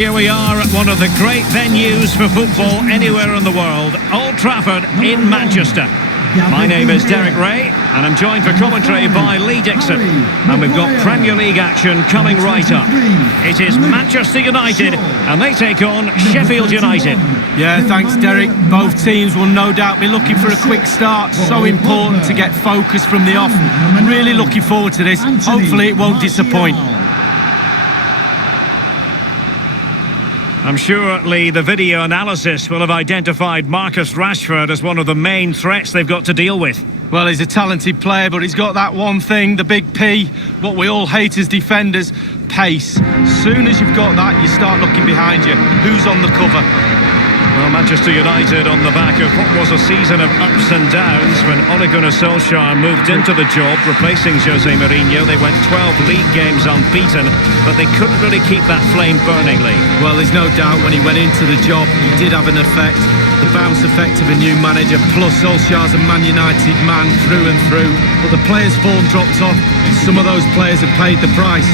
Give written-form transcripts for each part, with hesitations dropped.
Here we are at one of the great venues for football anywhere in the world, Old Trafford in Manchester. My name is Derek Ray, and I'm joined for commentary by Lee Dixon. And we've got Premier League action coming right up. It is Manchester United, and they take on Sheffield United. Yeah, thanks Derek. Both teams will no doubt be looking for a quick start. So important to get focus from the off. I'm really looking forward to this. Hopefully it won't disappoint. I'm sure, Lee, the video analysis will have identified Marcus Rashford as one of the main threats they've got to deal with. Well, he's a talented player, but he's got that one thing, the big P, what we all hate as defenders, pace. As soon as you've got that, you start looking behind you. Who's on the cover? Well, Manchester United on the back of what was a season of ups and downs when Ole Gunnar Solskjaer moved into the job, replacing Jose Mourinho. They went 12 league games unbeaten, but they couldn't really keep that flame burning, Lee. Well, there's no doubt when he went into the job, he did have an effect. The bounce effect of a new manager, plus Solskjaer's a Man United man through and through. But the players' form dropped off, and some of those players have paid the price.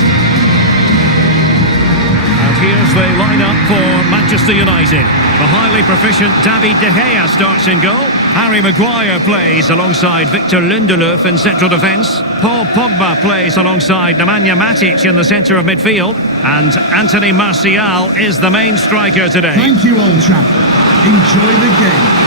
And here's the lineup for Manchester United. The highly proficient David De Gea starts in goal. Harry Maguire plays alongside Victor Lindelöf in central defence. Paul Pogba plays alongside Nemanja Matic in the centre of midfield. And Anthony Martial is the main striker today. Thank you, Old Trafford. Enjoy the game.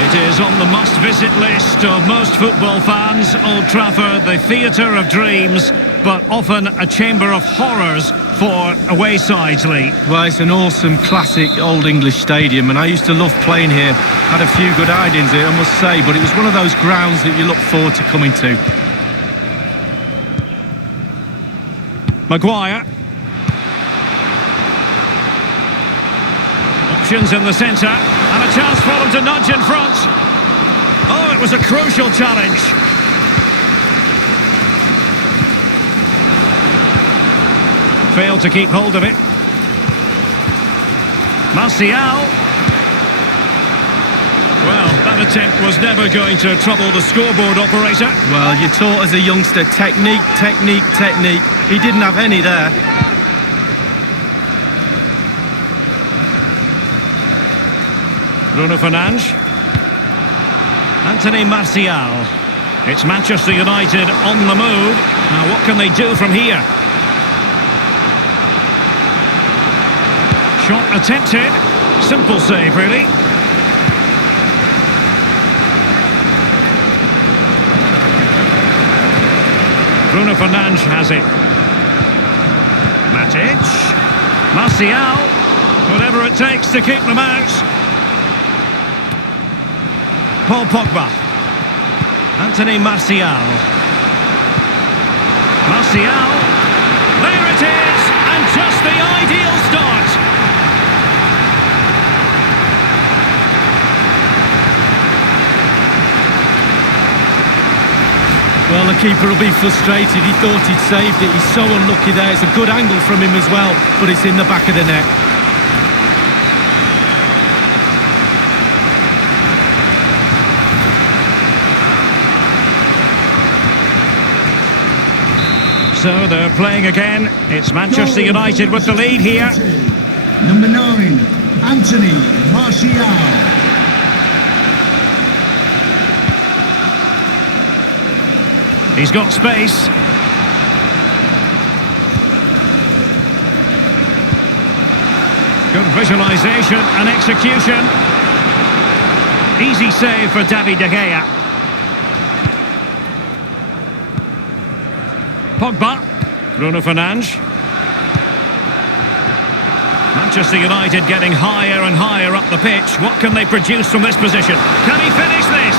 It is on the must-visit list of most football fans. Old Trafford, the theatre of dreams, but often a chamber of horrors for away sides, Lee. Well, it's an awesome, classic Old English stadium, and I used to love playing here. Had a few good outings here, I must say, but it was one of those grounds that you look forward to coming to. Maguire. Options in the centre, and a chance for them to nudge in front. Oh, it was a crucial challenge. Failed to keep hold of it. Martial. Well, that attempt was never going to trouble the scoreboard operator. Well, you're taught as a youngster, technique, technique, technique. He didn't have any there. Bruno Fernandes. Anthony Martial. It's Manchester United on the move. Now, what can they do from here? Shot attempted. Simple save, really. Bruno Fernandes has it. Matic. Martial. Whatever it takes to keep them out. Paul Pogba. Anthony Martial. Martial. There it is. And just the ideal start. Well, the keeper will be frustrated. He thought he'd saved it. He's so unlucky there. It's a good angle from him as well, but it's in the back of the net. So they're playing again. It's Manchester United with the lead here. Number 9, Anthony Martial. He's got space. Good visualisation and execution. Easy save for David De Gea. Pogba. Bruno Fernandes. Manchester United getting higher and higher up the pitch. What can they produce from this position? Can he finish this?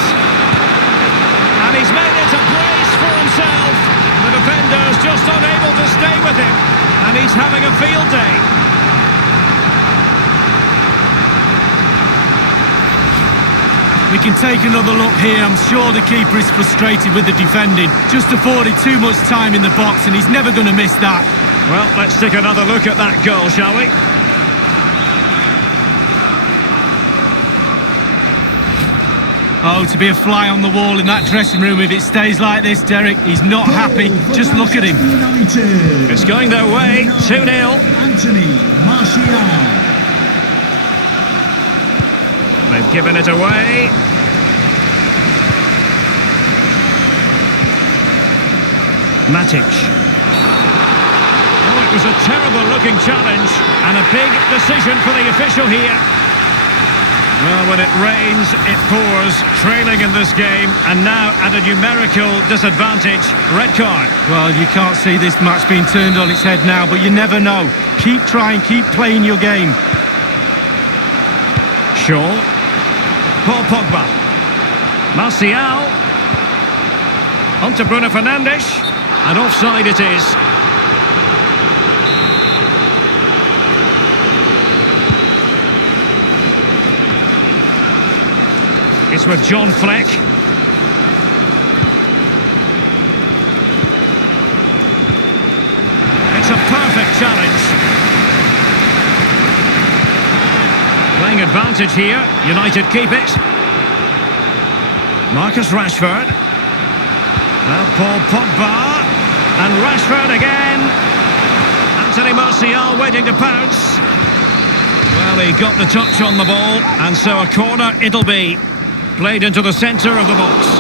And he's made it a brace for himself. The defender's just unable to stay with him, and he's having a field day. We can take another look here. I'm sure the keeper is frustrated with the defending. Just afforded too much time in the box, and he's never going to miss that. Well, let's take another look at that goal, shall we? Oh, to be a fly on the wall in that dressing room if it stays like this, Derek. He's not happy. Just look at him. United. It's going their way, 2-0. Anthony Martial. They've given it away. Matic. Oh, it was a terrible-looking challenge and a big decision for the official here. Well, when it rains, it pours, trailing in this game, and now at a numerical disadvantage. Red card. Well, you can't see this match being turned on its head now, but you never know. Keep trying, keep playing your game. Shaw. Paul Pogba. Martial. On to Bruno Fernandes. And offside it is. It's with John Fleck. It's a perfect challenge. Playing advantage here. United keep it. Marcus Rashford. Now Paul Pogba. And Rashford again. Anthony Martial waiting to pounce. Well, he got the touch on the ball, and so a corner it'll be. Played into the centre of the box.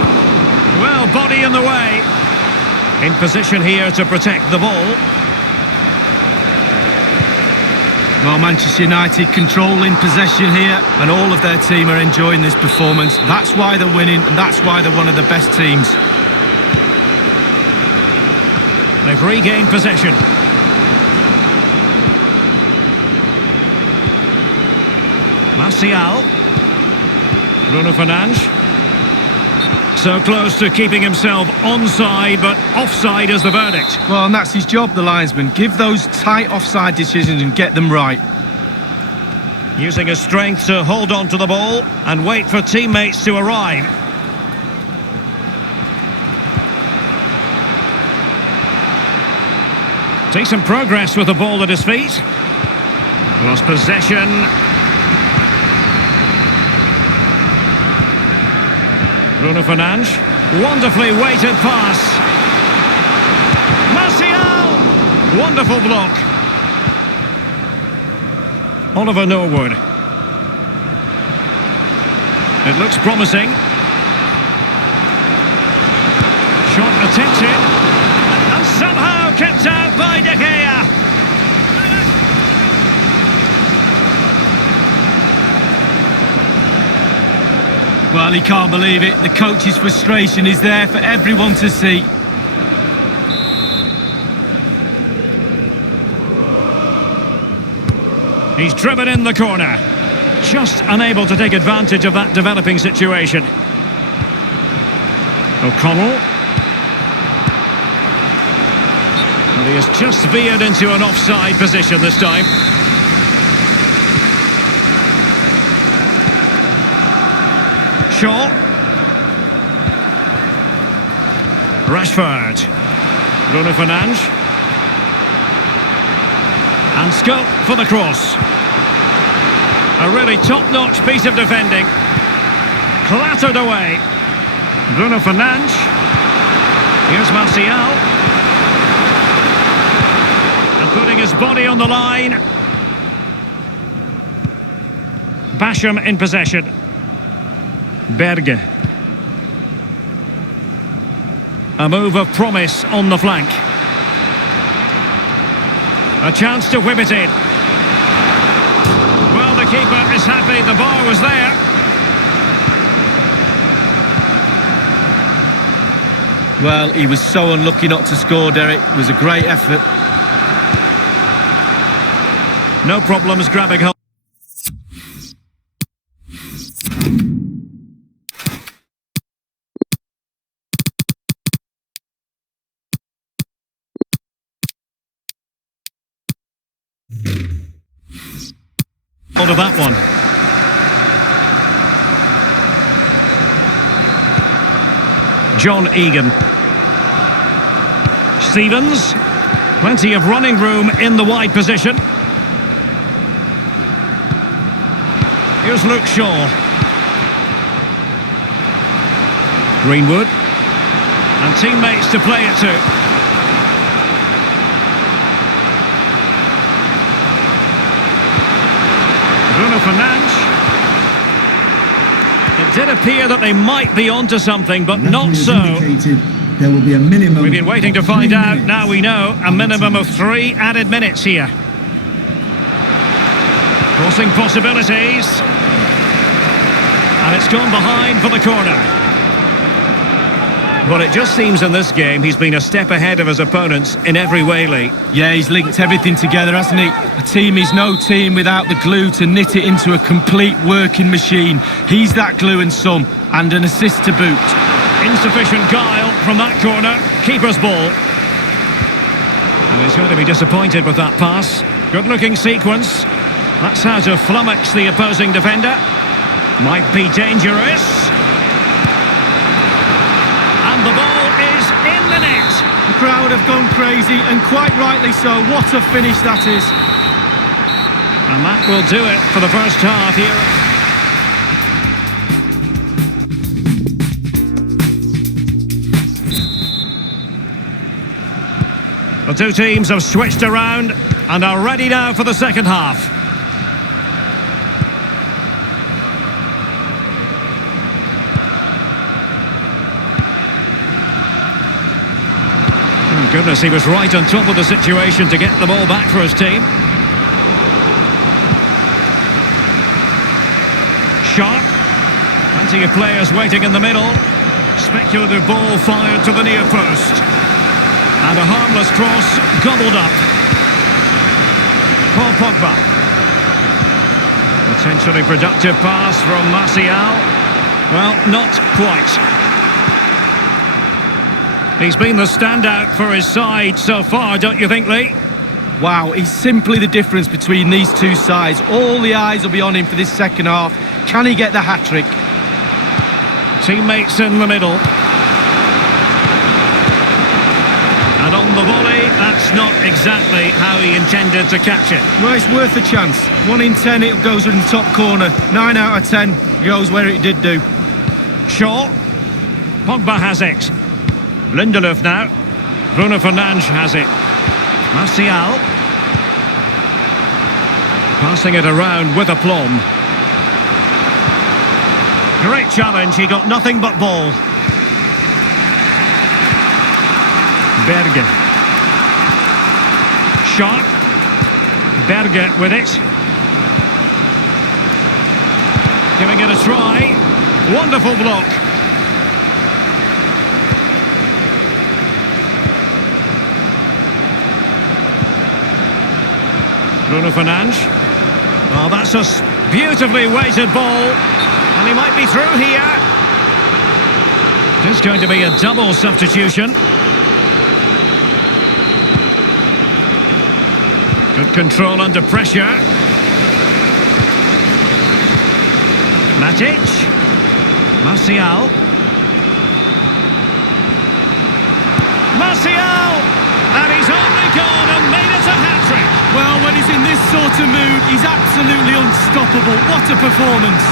Well, body in the way. In position here to protect the ball. Well, Manchester United controlling possession here, and all of their team are enjoying this performance. That's why they're winning, and that's why they're one of the best teams. They've regained possession. Martial. Bruno Fernandes. So close to keeping himself onside, but offside is the verdict. Well, and that's his job, the linesman. Give those tight offside decisions and get them right. Using his strength to hold on to the ball and wait for teammates to arrive. Decent progress with the ball at his feet. Lost possession. Bruno Fernandes. Wonderfully weighted pass. Martial! Wonderful block. Oliver Norwood. It looks promising. Shot attempted. And somehow kept out by De Gea. Well, he can't believe it. The coach's frustration is there for everyone to see. He's driven in the corner. Just unable to take advantage of that developing situation. O'Connell. And he has just veered into an offside position this time. Shaw. Rashford. Bruno Fernandes. And scope for the cross. A really top-notch piece of defending. Clattered away. Bruno Fernandes. Here's Martial. And putting his body on the line. Basham in possession. Berge. A move of promise on the flank. A chance to whip it in. Well, the keeper is happy the bar was there. Well, he was so unlucky not to score, Derek. It was a great effort. No problems grabbing hold. Of that one. John Egan. Stevens. Plenty of running room in the wide position. Here's Luke Shaw. Greenwood. And teammates to play it to. Bruno Fernandes. It did appear that they might be onto something, but not so. There will be a minimum. We've been waiting to find out. Now we know a minimum of 3 added minutes here. Crossing possibilities. And it's gone behind for the corner. Well, it just seems in this game he's been a step ahead of his opponents in every way, Lee. Yeah, he's linked everything together, hasn't he? A team is no team without the glue to knit it into a complete working machine. He's that glue and some, and an assist to boot. Insufficient guile from that corner. Keeper's ball. And he's going to be disappointed with that pass. Good-looking sequence. That's how to flummox the opposing defender. Might be dangerous. And the ball is in the net. The crowd have gone crazy, and quite rightly so. What a finish that is. And that will do it for the first half here. The two teams have switched around and are ready now for the second half. Oh, goodness, he was right on top of the situation to get the ball back for his team. Sharp. Plenty of players waiting in the middle. Speculative ball fired to the near post. And a harmless cross gobbled up. Paul Pogba. Potentially productive pass from Martial. Well, not quite. He's been the standout for his side so far, don't you think, Lee? Wow, he's simply the difference between these two sides. All the eyes will be on him for this second half. Can he get the hat-trick? Teammates in the middle. And on the volley, that's not exactly how he intended to catch it. Well, it's worth a chance. 1 in 10 it goes in the top corner. 9 out of 10 goes where it did do. Shaw. Pogba has it. Lindelöf now. Bruno Fernandes has it. Martial. Passing it around with aplomb. Great challenge, he got nothing but ball. Berge. Sharp. Berge with it. Giving it a try. Wonderful block. Bruno Fernandes. Oh, that's a beautifully weighted ball. And he might be through here. There's going to be a double substitution. Good control under pressure. Matic. Martial. Martial! And he's only gone and made it a hat-trick. Well, when he's in this sort of mood, he's absolutely unstoppable. What a performance.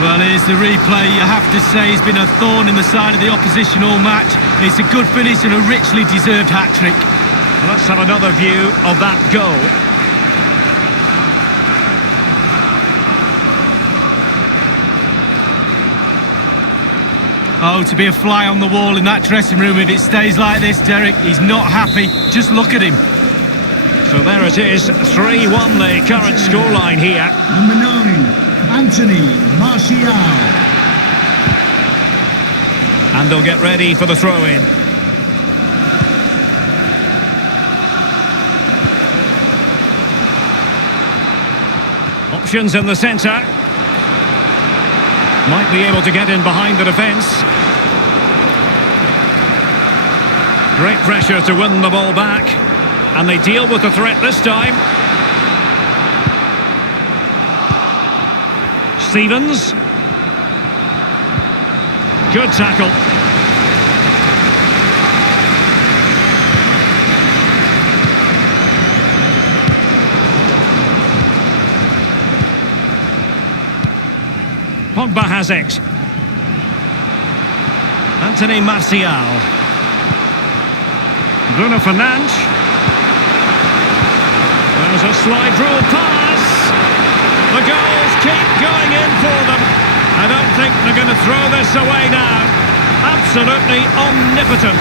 Well, here's the replay. You have to say he's been a thorn in the side of the opposition all match. It's a good finish and a richly deserved hat-trick. Well, let's have another view of that goal. Oh, to be a fly on the wall in that dressing room if it stays like this, Derek. He's not happy. Just look at him. So there it is, 3-1 the current scoreline here. Number 9. Anthony Martial. And they'll get ready for the throw-in. Options in the centre. Might be able to get in behind the defence. Great pressure to win the ball back. And they deal with the threat this time. Stevens. Good tackle. Pogba has it. Anthony Martial. Bruno Fernandes. There's a slide rule pass. The goals keep going in for them. I don't think they're going to throw this away now. Absolutely omnipotent.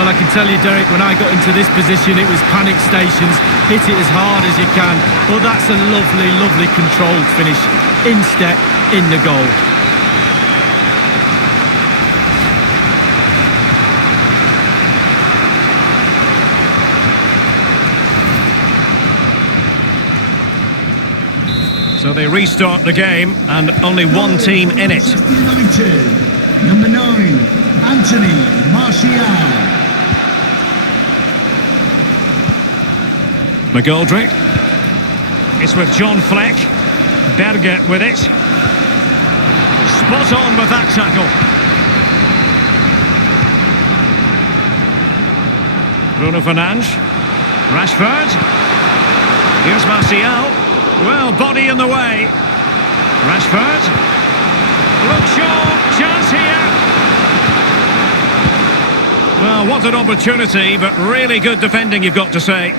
Well, I can tell you, Derek, when I got into this position, it was panic stations. Hit it as hard as you can. But that's a lovely, lovely controlled finish. In step, in the goal. So they restart the game, and only one team in it. Sheffield United, number 9, Anthony Martial. McGoldrick. It's with John Fleck. Berger with it. Spot on with that tackle. Bruno Fernandes. Rashford. Here's Martial. Well, body in the way. Rashford. Look short. Chance here. Well, what an opportunity, but really good defending, you've got to say.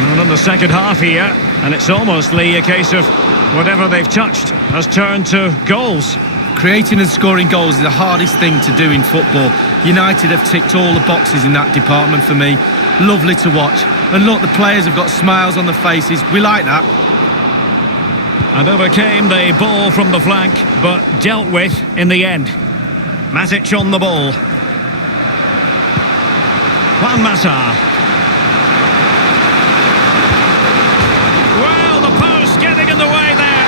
Well, in the second half here, and it's almost, Lee, a case of whatever they've touched has turned to goals. Creating and scoring goals is the hardest thing to do in football. United have ticked all the boxes in that department for me. Lovely to watch. And look, the players have got smiles on their faces. We like that. And overcame the ball from the flank, but dealt with in the end. Matic on the ball. Juan Mata. Well, the post getting in the way there.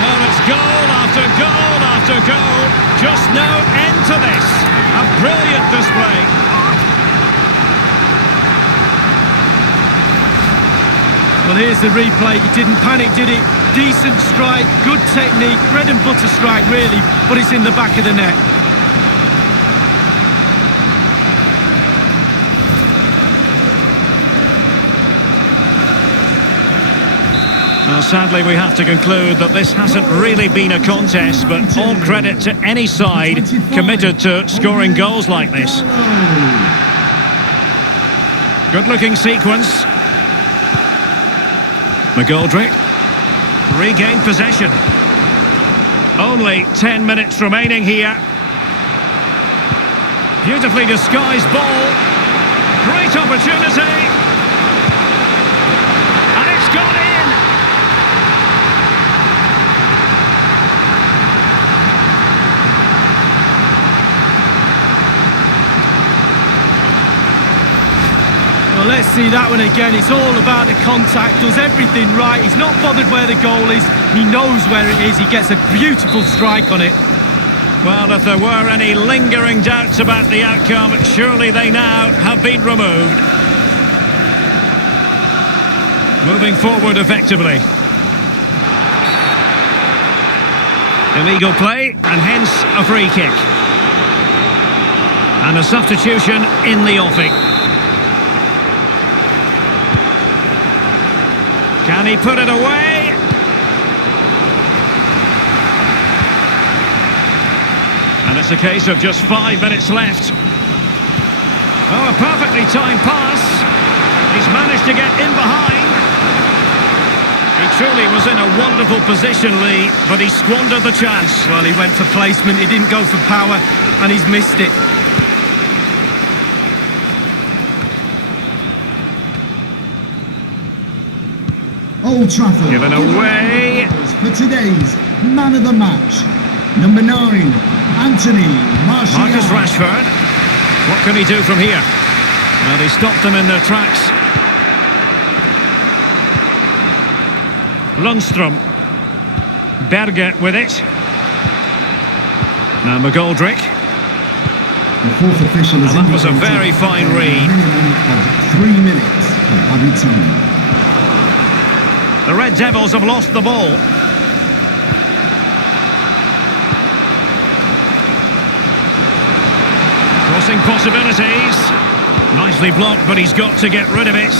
Well, it's goal after goal after goal. Just no end to this. A brilliant display. Well, here's the replay. He didn't panic, did he? Decent strike, good technique, bread and butter strike, really, but it's in the back of the net. Well, sadly, we have to conclude that this hasn't really been a contest, but all credit to any side committed to scoring goals like this. Good-looking sequence. McGoldrick. Regained possession. Only 10 minutes remaining here. Beautifully disguised ball. Great opportunity. And it's gone in. Well, let's see that one again. It's all about the contact, does everything right. He's not bothered where the goal is. He knows where it is. He gets a beautiful strike on it. Well, if there were any lingering doubts about the outcome, surely they now have been removed. Moving forward effectively. Illegal play, and hence a free kick. And a substitution in the offing. Can he put it away? And it's a case of just 5 minutes left. Oh, a perfectly timed pass. He's managed to get in behind. He truly was in a wonderful position, Lee, but he squandered the chance. Well, he went for placement, he didn't go for power, and he's missed it. Old Trafford. Given away. For today's man of the match, number 9, Anthony Martial. Marcus Rashford. What can he do from here? Well, they stopped them in their tracks. Lundstrom. Berge with it. Now McGoldrick. The fourth official is And that was a very fine read. minimum of 3 minutes of added time. The Red Devils have lost the ball. Crossing possibilities. Nicely blocked, but he's got to get rid of it.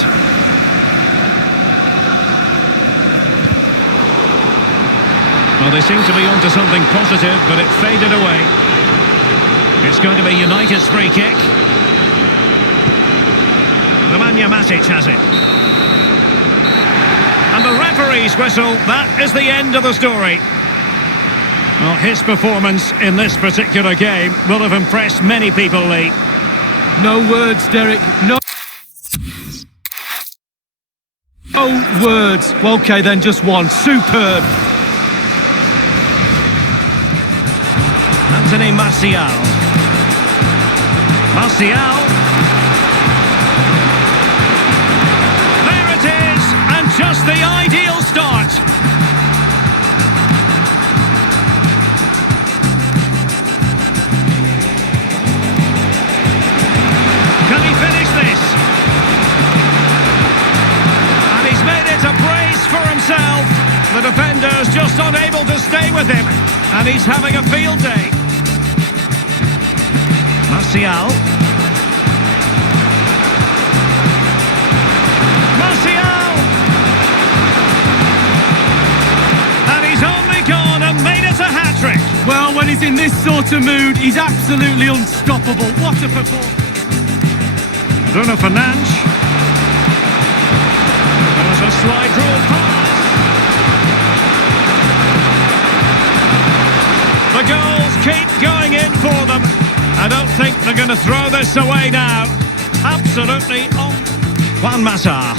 Well, they seem to be onto something positive, but it faded away. It's going to be United's free kick. Nemanja Matic has it. And the referee's whistle, that is the end of the story. Well, his performance in this particular game will have impressed many people, Lee. No words, Derek. No words. Well, okay, then just one. Superb. Anthony Martial. Martial. There it is, and just the ideal start. Can he finish this? And he's made it a brace for himself. The defender's just unable to stay with him, and he's having a field day. Martial. Martial! And he's only gone and made it a hat-trick. Well, when he's in this sort of mood, he's absolutely unstoppable. What a performance. Bruno Fernandes. There's a slide rule pass. The goals keep going in for them. I don't think they're going to throw this away now. Absolutely on. Juan Mata.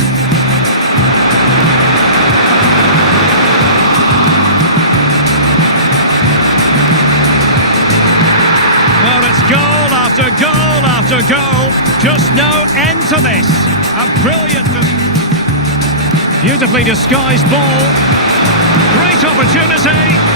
Well, it's goal after goal after goal. Just no end to this. A brilliant, beautifully disguised ball. Great opportunity.